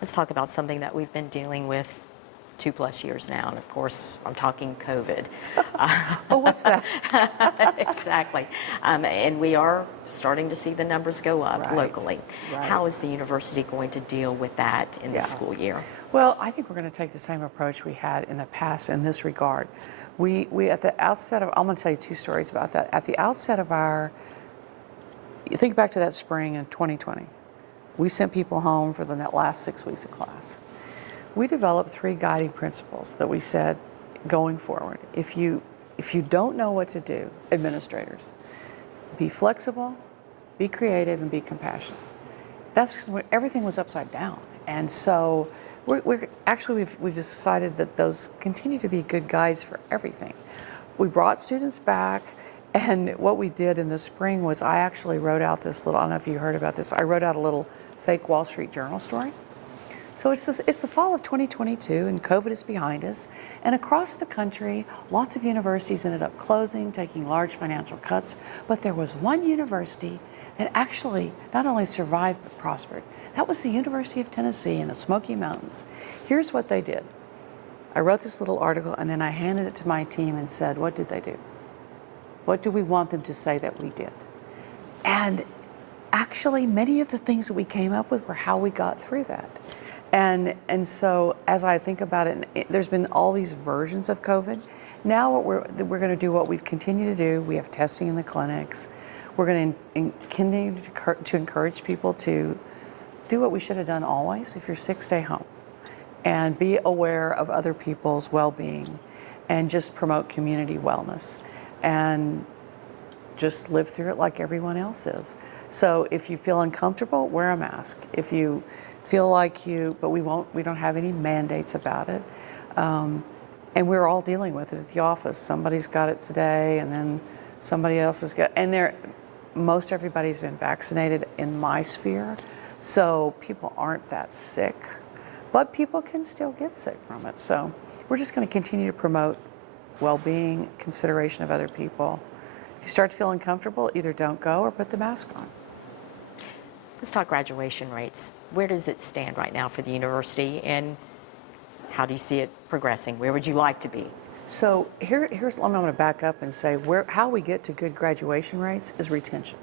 Let's talk about something that we've been dealing with 2+ years now, and of course, I'm talking COVID. Oh, what's that? Exactly. And we are starting to see the numbers go up Right, locally. right. How is the university going to deal with that in this school year? Well, I think we're going to take the same approach we had in the past in this regard. We at the outset of, I'm going to tell you two stories about that. At the outset of you think back to that spring in 2020. We sent people home for the last 6 weeks of class. We developed 3 guiding principles that we said going forward. If you don't know what to do, administrators, be flexible, be creative, and be compassionate. That's because everything was upside down. And so we've decided that those continue to be good guides for everything. We brought students back, and what we did in the spring was I actually wrote out this little, I don't know if you heard about this, I wrote out a little fake Wall Street Journal story. So it's the fall of 2022, and COVID is behind us. And across the country, lots of universities ended up closing, taking large financial cuts. But there was one university that actually not only survived but prospered. That was the University of Tennessee in the Smoky Mountains. Here's what they did. I wrote this little article, and then I handed it to my team and said, what did they do? What do we want them to say that we did? And actually, many of the things that we came up with were how we got through that. And so as I think about it, there's been all these versions of COVID. Now we're going to do what we've continued to do. We have testing in the clinics. We're going to continue to encourage people to do what we should have done always. If you're sick, stay home. And be aware of other people's well-being. And just promote community wellness. And just live through it like everyone else is. So if you feel uncomfortable, wear a mask. If you feel like but we don't have any mandates about it. And we're all dealing with it at the office. Somebody's got it today, and then somebody else has got, and most everybody's been vaccinated in my sphere, so people aren't that sick, but people can still get sick from it. So we're just going to continue to promote well-being, consideration of other people. If you start to feel uncomfortable, either don't go or put the mask on. Let's talk graduation rates. Where does it stand right now for the university, and how do you see it progressing? Where would you like to be? So here's I'm going to back up and say how we get to good graduation rates is retention.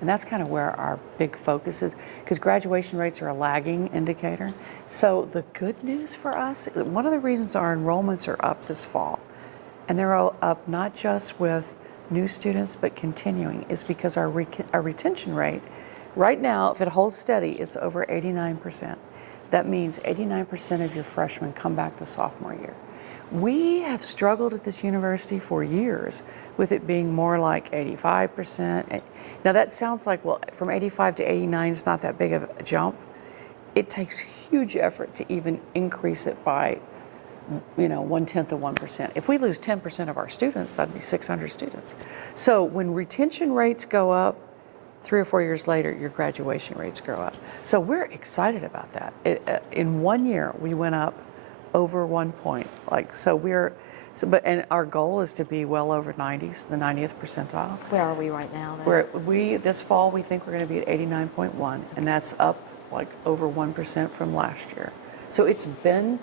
And that's kind of where our big focus is, because graduation rates are a lagging indicator. So the good news for us, one of the reasons our enrollments are up this fall, and they're all up not just with new students but continuing, is because our retention rate right now, if it holds steady, it's over 89%. That means 89% of your freshmen come back the sophomore year. We have struggled at this university for years with it being more like 85%. Now that sounds like, well, from 85 to 89 is not that big of a jump. It takes huge effort to even increase it by, 1/10 of 1%. If we lose 10% of our students, that'd be 600 students. So when retention rates go up, 3 or 4 years later, your graduation rates grow up. So we're excited about that. In 1 year, we went up over 1 point. And our goal is to be well over 90s, the 90th percentile. Where are we right now, then? This fall, we think we're going to be at 89.1, and that's up like over 1% from last year. So it's been,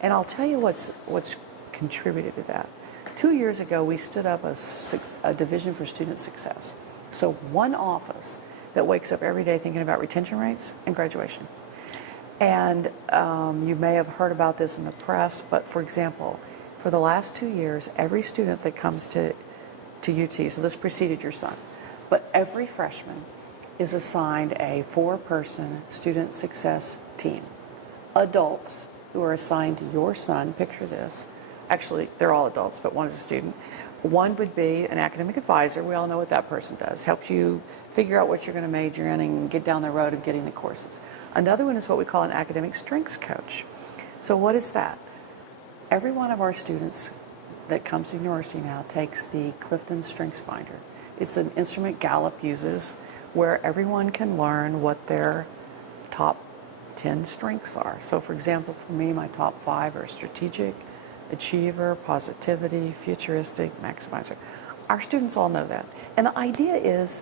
and I'll tell you what's contributed to that. 2 years ago, we stood up a division for student success. So one office that wakes up every day thinking about retention rates and graduation. And you may have heard about this in the press, but for example, for the last 2 years, every student that comes to UT, so this preceded your son, but every freshman is assigned a 4-person student success team. Adults who are assigned to your son, picture this, actually they're all adults, but one is a student. One would be an academic advisor. We all know what that person does. Helps you figure out what you're going to major in and get down the road of getting the courses. Another one is what we call an academic strengths coach. So what is that? Every one of our students that comes to the university now takes the Clifton Strengths Finder. It's an instrument Gallup uses where everyone can learn what their top 10 strengths are. So for example, for me, my top 5 are strategic, achiever, positivity, futuristic, maximizer. Our students all know that. And the idea is,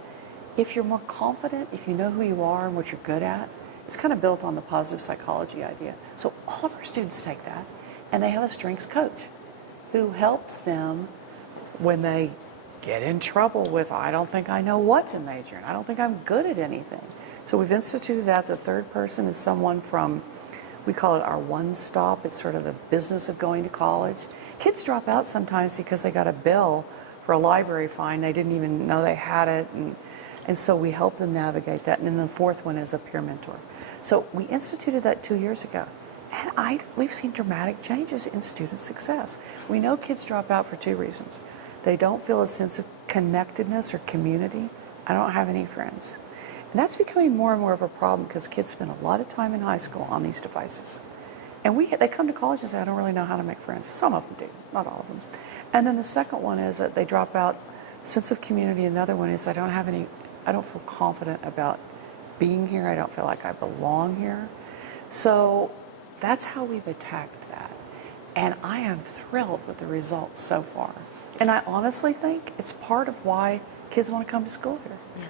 if you're more confident, if you know who you are and what you're good at, it's kind of built on the positive psychology idea. So all of our students take that, and they have a strengths coach who helps them when they get in trouble with, I don't think I know what to major in, I don't think I'm good at anything. So we've instituted that. The third person is someone from, we call it our one-stop. It's sort of the business of going to college. Kids drop out sometimes because they got a bill for a library fine. They didn't even know they had it. And so we help them navigate that. And then the fourth one is a peer mentor. So we instituted that 2 years ago. And we've seen dramatic changes in student success. We know kids drop out for 2 reasons. They don't feel a sense of connectedness or community. I don't have any friends. And that's becoming more and more of a problem because kids spend a lot of time in high school on these devices. And they come to college and say, I don't really know how to make friends. Some of them do, not all of them. And then the second one is that they drop out, sense of community. Another one is I don't feel confident about being here. I don't feel like I belong here. So that's how we've attacked that. And I am thrilled with the results so far. And I honestly think it's part of why kids want to come to school here. Yeah.